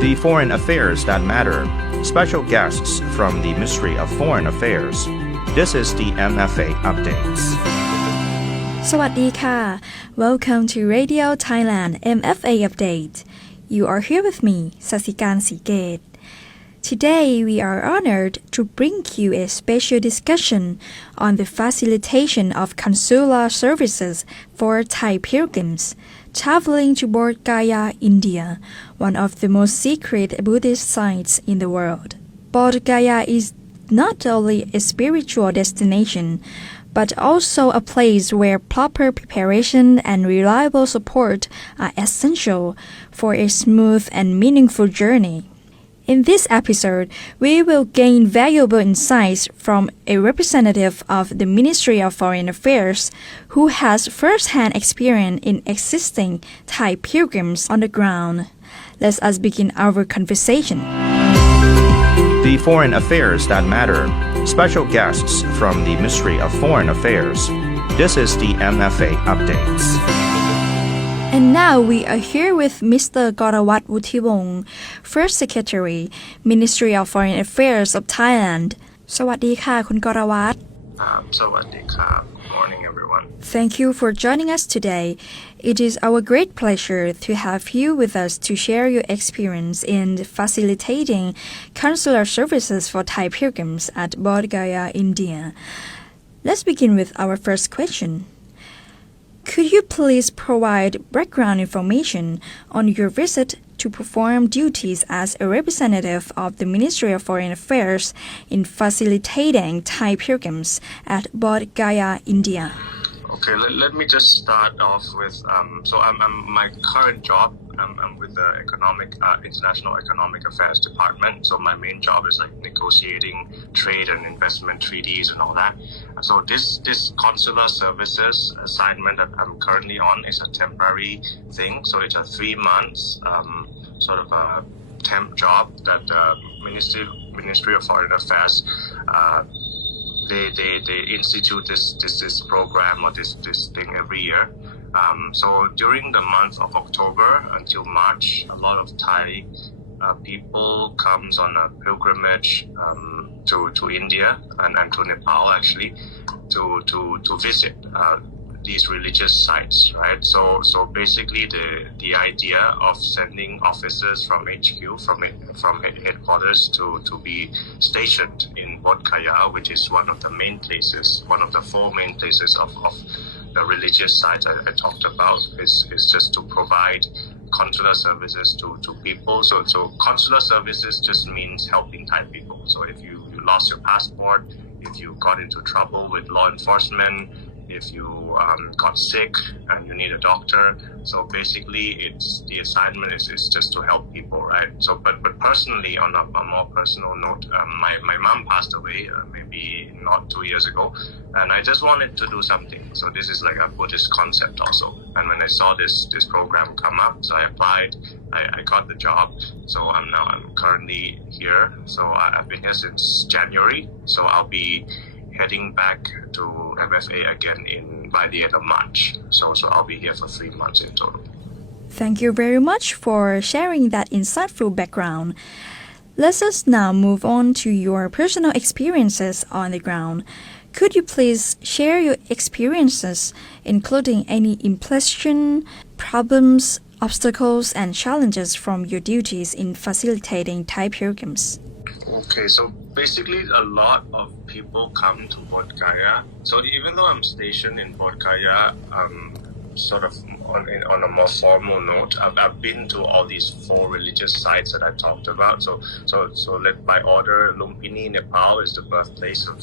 The foreign affairs that matter. Special guests from the Ministry of Foreign Affairs. This is the MFA updates. สวัสดีค่ะ Welcome to Radio Thailand MFA update. You are here with me, สศิการ ศรีเกต Today we are honored to bring you a special discussion on the facilitation of consular services for Thai pilgrims traveling to Bodh Gaya, India, one of the most secret Buddhist sites in the world. Bodh Gaya is not only a spiritual destination, but also a place where proper preparation and reliable support are essential for a smooth and meaningful journey. In this episode, we will gain valuable insights from a representative of the Ministry of Foreign Affairs who has first-hand experience in assisting Thai pilgrims on the ground. Let us begin our conversation. The foreign affairs that matter. Special guests from the Ministry of Foreign Affairs. This is the MFA updates. And now we are here with Mr. Korawat Wuttiwong, First Secretary, Ministry of Foreign Affairs of Thailand. สวัสดีค่ะคุณกรวัต สวัสดีครับ Good morning everyone. Thank you for joining us today. It is our great pleasure to have you with us to share your experience in facilitating consular services for Thai pilgrims at Bodh Gaya, India. Let's begin with our first question.Could you please provide background information on your visit to perform duties as a representative of the Ministry of Foreign Affairs in facilitating Thai pilgrims at Bodh Gaya, India? Okay, let me just start off with I'm my current job. I'm with the International Economic Affairs Department. So my main job is like negotiating trade and investment treaties and all that. So this consular services assignment that I'm currently on is a temporary thing. So it's a 3 months sort of a temp job that the Ministry of Foreign Affairs they institute this program or this thing every year. So during the month of October until March, a lot of Thai people comes on a pilgrimage to India and to Nepal actually to visit these religious sites, right? So basically the idea of sending officers from HQ from headquarters to be stationed in Bodh Gaya, which is one of the main places, one of the 4 main places of the religious sites I talked about, is just to provide consular services to people. So consular services just means helping Thai people. So if you lost your passport, if you got into trouble with law enforcement, if you got sick and you need a doctor, so basically the assignment is just to help people, right? So but personally, on a more personal note, my mom passed away maybe not 2 years ago, and I just wanted to do something. So this is like a Buddhist concept also. And when I saw this program come up, so I applied. I got the job. So I'm currently here. So I've been here since January. So I'll be heading back to MFA again by the end of March. So I'll be here for 3 months in total. Thank you very much for sharing that insightful background. Let us now move on to your personal experiences on the ground. Could you please share your experiences, including any impression, problems, obstacles, and challenges from your duties in facilitating Thai pilgrims? Okay, so basically a lot of people come to Bodh Gaya. So even though I'm stationed in Bodh Gaya, sort of on a more formal note, I've been to all these 4 religious sites that I talked about. So let by order, Lumpini, Nepal is the birthplace of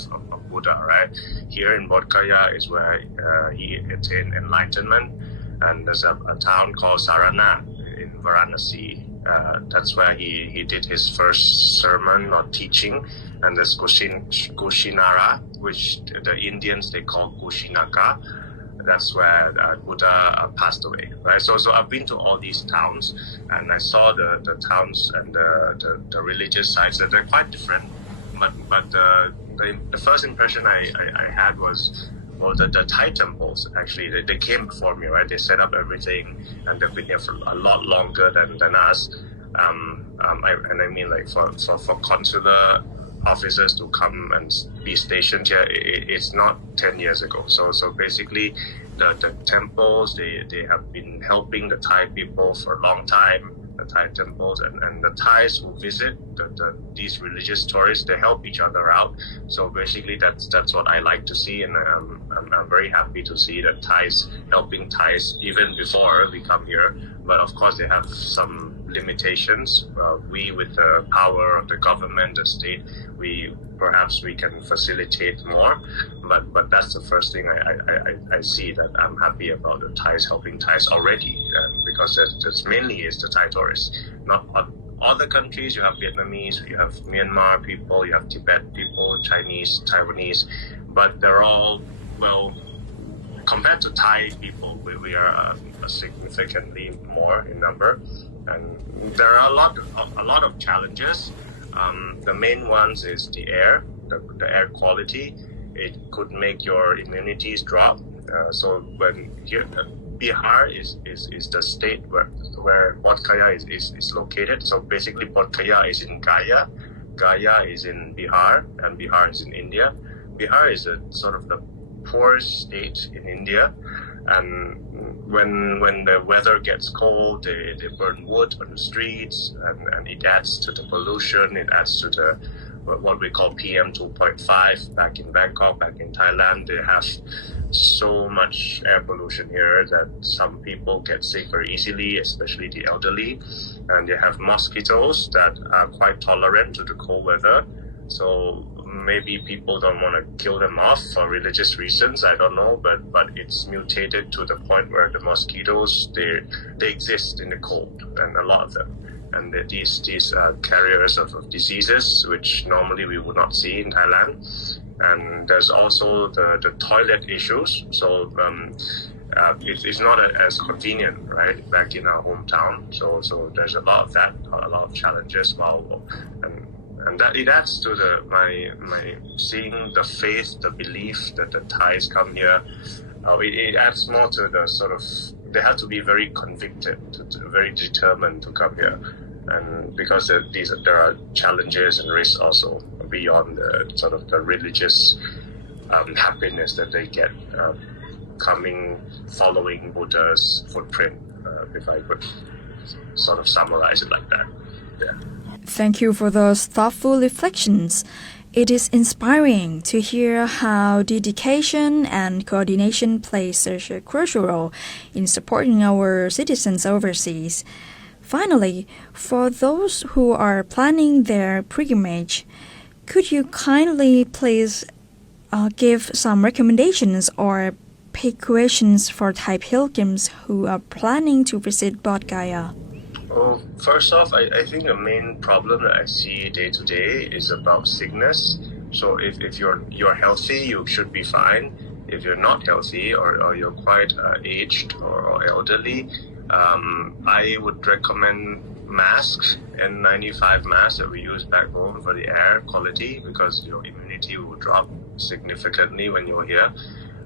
Buddha, right? Here in Bodh Gaya is where he attained enlightenment, and there's a town called Sarana in Varanasi. That's where he did his first sermon or teaching, and there's Kushinara, which the Indians they call Kushinaga. That's where Buddha passed away, right? So I've been to all these towns, and I saw the towns and the religious sites that they're quite different. But the first impression I had was, well, the Thai temples actually they came before me, right? They set up everything, and they've been here for a lot longer than us. I mean like for consular officers to come and be stationed here, it's not 10 years ago. So basically the temples, they have been helping the Thai people for a long time, the Thai temples, and the Thais who visit these religious tourists, they help each other out. So basically that's what I like to see, and I'm very happy to see that Thais helping Thais even before we come here. But of course they have some limitations. We, with the power of the government, the state, perhaps we can facilitate more, but that's the first thing I see that I'm happy about the Thais helping Thais already, because that's mainly is the Thai tourists. Not other countries, you have Vietnamese, you have Myanmar people, you have Tibet people, Chinese, Taiwanese, but they're all, well, compared to Thai people, we are significantly more in number, and there are a lot of challenges. The main ones is the air, the air quality. It could make your immunities drop. So when here, Bihar is the state where Bodh Gaya is located. So basically Bodh Gaya is in Gaya, Gaya is in Bihar, and Bihar is in India. Bihar is a sort of the poorest state in India, and when the weather gets cold, they burn wood on the streets, and it adds to the pollution. It adds to the what we call PM 2.5. Back in Bangkok, back in Thailand, they have so much air pollution here that some people get sick very easily, especially the elderly, and they have mosquitoes that are quite tolerant to the cold weather. So maybe people don't want to kill them off for religious reasons, I don't know, but it's mutated to the point where the mosquitoes, they exist in the cold, and a lot of them, and these carriers of diseases which normally we would not see in Thailand. And there's also the toilet issues, so it's not as convenient, right, back in our hometown. So there's a lot of that, a lot of challenges, and that it adds to my seeing the faith, the belief that the Thais come here. It adds more to the sort of, they have to be very convicted, very determined to come here, and because there are challenges and risks also beyond the sort of the religious happiness that they get following Buddha's footprint, if I could sort of summarize it like that. Yeah. Thank you for those thoughtful reflections. It is inspiring to hear how dedication and coordination play such a crucial role in supporting our citizens overseas. Finally, for those who are planning their pilgrimage, could you kindly please give some recommendations or pick questions for Thai pilgrims who are planning to visit Bodh Gaya? Well, first off, I think the main problem that I see day to day is about sickness. So if you're healthy, you should be fine. If you're not healthy or you're quite aged or elderly, I would recommend masks, N95 masks that we use back home for the air quality, because your immunity will drop significantly when you're here.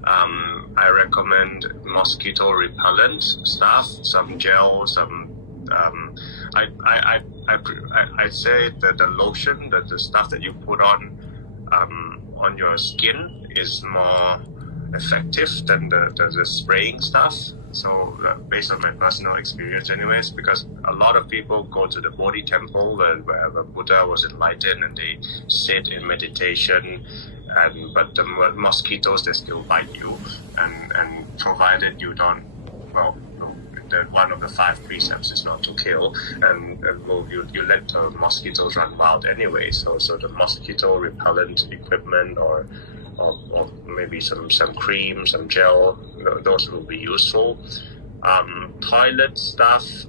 I recommend mosquito repellent stuff, some gel, some I say that the lotion, that the stuff that you put on your skin is more effective than the spraying stuff. So based on my personal experience anyways, because a lot of people go to the Bodhi temple where Buddha was enlightened, and they sit in meditation, but the mosquitoes, they still bite you, and provided you don't, well, one of the 5 precepts is not to kill, and you let the mosquitoes run wild anyway. So the mosquito repellent equipment or maybe some cream, some gel, those will be useful. Toilet stuff,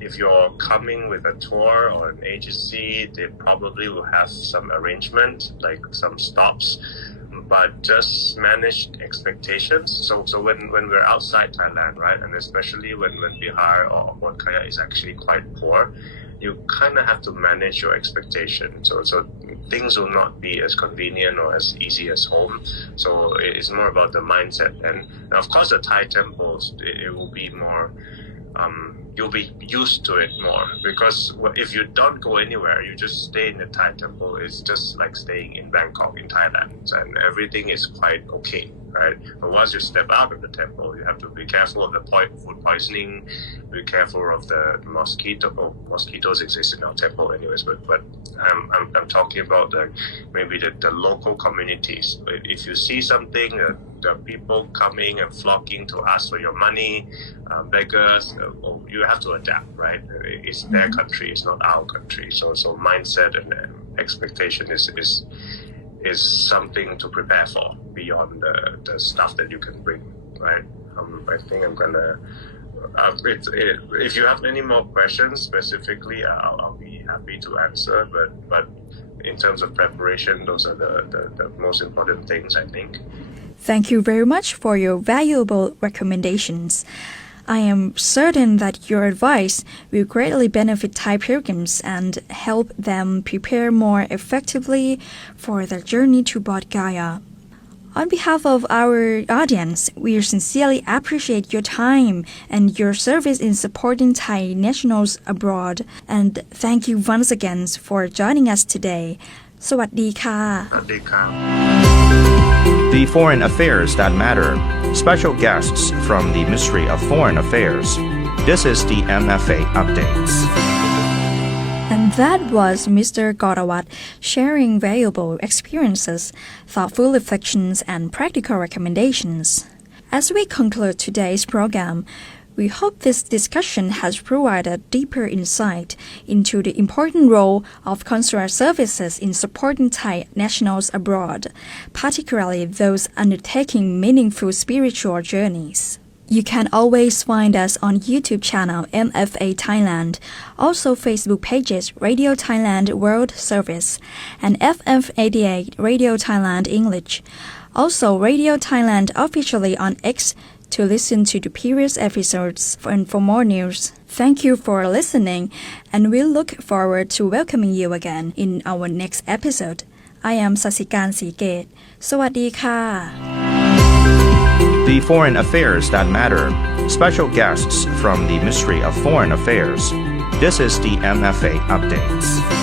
if you're coming with a tour or an agency, they probably will have some arrangement, like some stops, but just manage expectations. So when we're outside Thailand, right, and especially when Bihar or Bodh Gaya is actually quite poor, you kind of have to manage your expectation. So things will not be as convenient or as easy as home. So it's more about the mindset. And of course, the Thai temples, it will be more you'll be used to it more, because if you don't go anywhere, you just stay in the Thai temple. It's just like staying in Bangkok in Thailand, and everything is quite okay, right? But once you step out of the temple, you have to be careful of the food poisoning, be careful of the mosquitoes exist in our temple anyways, but I'm talking about maybe the local communities. If you see something, the people coming and flocking to ask for your money, beggars, you have to adapt, right? It's their country, it's not our country. So mindset and expectation is something to prepare for beyond the stuff that you can bring, right? I think I'm gonna. If you have any more questions specifically, I'll be happy to answer. But in terms of preparation, those are the most important things, I think. Thank you very much for your valuable recommendations. I am certain that your advice will greatly benefit Thai pilgrims and help them prepare more effectively for their journey to Bodh Gaya. On behalf of our audience, we sincerely appreciate your time and your service in supporting Thai nationals abroad, and thank you once again for joining us today. สวัสดีค่ะ สวัสดีครับ The foreign affairs that matter. Special guests from the Ministry of Foreign Affairs. This is the MFA updates. And that was Mr. Korawat sharing valuable experiences, thoughtful reflections, and practical recommendations. As we conclude today's program, we hope this discussion has provided deeper insight into the important role of consular services in supporting Thai nationals abroad, particularly those undertaking meaningful spiritual journeys. You can always find us on YouTube channel MFA Thailand, also Facebook pages Radio Thailand World Service and mfaupdate Radio Thailand English. Also Radio Thailand officially on X to listen to the previous episodes and for more news. Thank you for listening, and we look forward to welcoming you again in our next episode. I am Sasikan Sigate. สวัสดีค่ะ The foreign affairs that matter. Special guests from the Ministry of Foreign Affairs. This is the MFA updates.